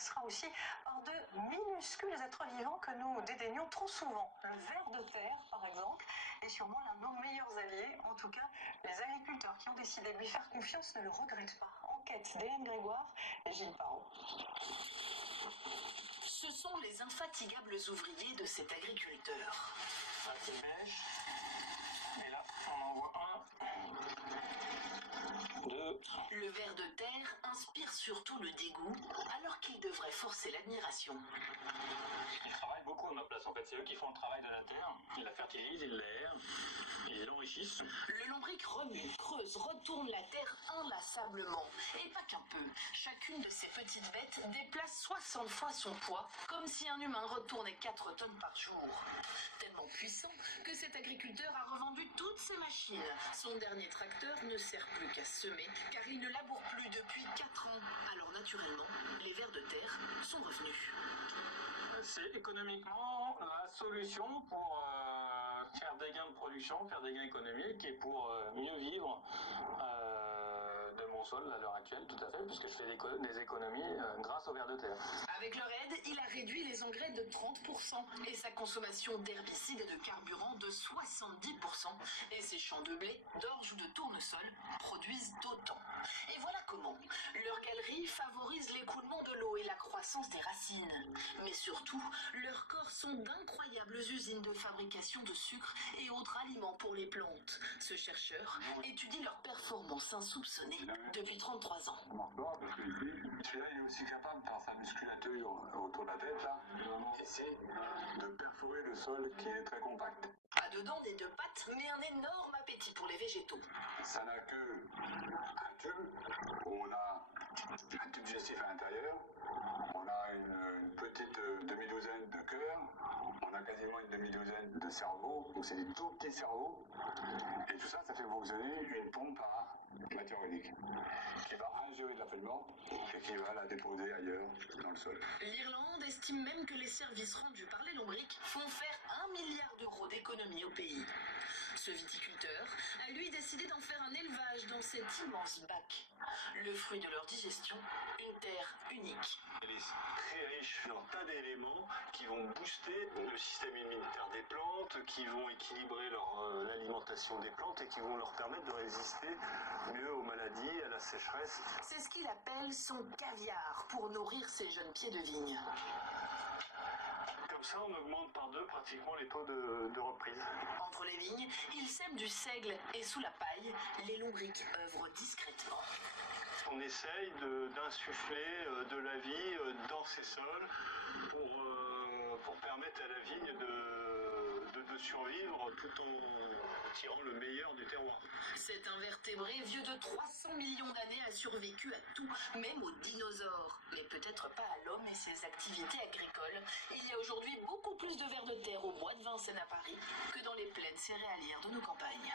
passera aussi par de minuscules êtres vivants que nous dédaignons trop souvent. Le ver de terre, par exemple, est sûrement l'un de nos meilleurs alliés. En tout cas, les agriculteurs qui ont décidé de lui faire confiance ne le regrettent pas. Enquête d'Hélène Grégoire et Gilles Parot. Ce sont les infatigables ouvriers de cet agriculteur. Ça c'est bêche. Et là, on en voit un, deux. Le ver de terre inspire surtout le dégoût, alors qu'il devrait forcer l'admiration. Ils travaillent beaucoup à ma place en fait. C'est eux qui font le travail de la terre. Ils la fertilisent, ils l'aèrent, ils l'enrichissent. Le lombric remue, creuse, retourne la terre inlassablement. Et pas qu'un peu. Chacune de ces petites bêtes déplace 60 fois son poids, comme si un humain retournait 4 tonnes par jour. Tellement puissant que cet agriculteur a revendu toutes ses machines. Son dernier tracteur ne sert plus qu'à semer, car il ne laboure plus depuis 4 ans. Alors naturellement, les vers de terre sont revenus. C'est économiquement la solution pour faire des gains de production, faire des gains économiques et pour mieux vivre de mon sol à l'heure actuelle, tout à fait, puisque je fais des économies grâce au ver de terre. Avec le RAID, il a réduit les engrais de 30% et sa consommation d'herbicides et de carburant de 70%. Et ses champs de blé, d'orge ou de tournesol produisent autant. Et voilà comment. Leur galerie favorise l'écoulement de l'eau et la croissance des racines. Mais surtout, leurs corps sont d'incroyables usines de fabrication de sucre et autres aliments pour les plantes. Ce chercheur étudie leur performance insoupçonnée depuis 33 ans. Celui-là, il est aussi capable, par sa musculature autour de la tête, là, essayer de perforer le sol qui est très compact. Pas de dents des 2 pattes, mais un énorme appétit pour les végétaux. Ça n'a que un tube, où on a un tube digestif à l'intérieur, on a une petite demi-douzaine de cœurs, on a quasiment une demi-douzaine de cerveaux, donc c'est des tout petits cerveaux, et tout ça, ça fait fonctionner une pompe à matière organique, qui va ingérer de l'affaiblement et qui va la déposer ailleurs dans le sol. L'Irlande estime même que les services rendus par les lombrics font faire 1 milliard d'euros d'économie au pays. Ce viticulteur a lui décidé d'en faire un élevage dans cet immense bac. Le fruit de leur digestion, une terre unique. Elle est très riche dans tas d'éléments qui vont booster le système immunitaire des plantes, qui vont équilibrer l'alimentation des plantes et qui vont leur permettre de résister mieux aux maladies, à la sécheresse. C'est ce qu'il appelle son caviar pour nourrir ses jeunes pieds de vigne. Comme ça, on augmente par 2 pratiquement les taux de reprise. Entre les vignes, il sème du seigle et sous la paille, les lombrics œuvrent discrètement. On essaye d'insuffler de la vie dans ces sols pour permettre à la vigne de survivre tout en tirant le meilleur du terroir. Cet invertébré vieux de 300 millions d'années a survécu à tout, même aux dinosaures. Mais peut-être pas à l'homme et ses activités agricoles. Il y a aujourd'hui beaucoup plus de vers de terre au bois de Vincennes à Paris que dans les plaines céréalières de nos campagnes.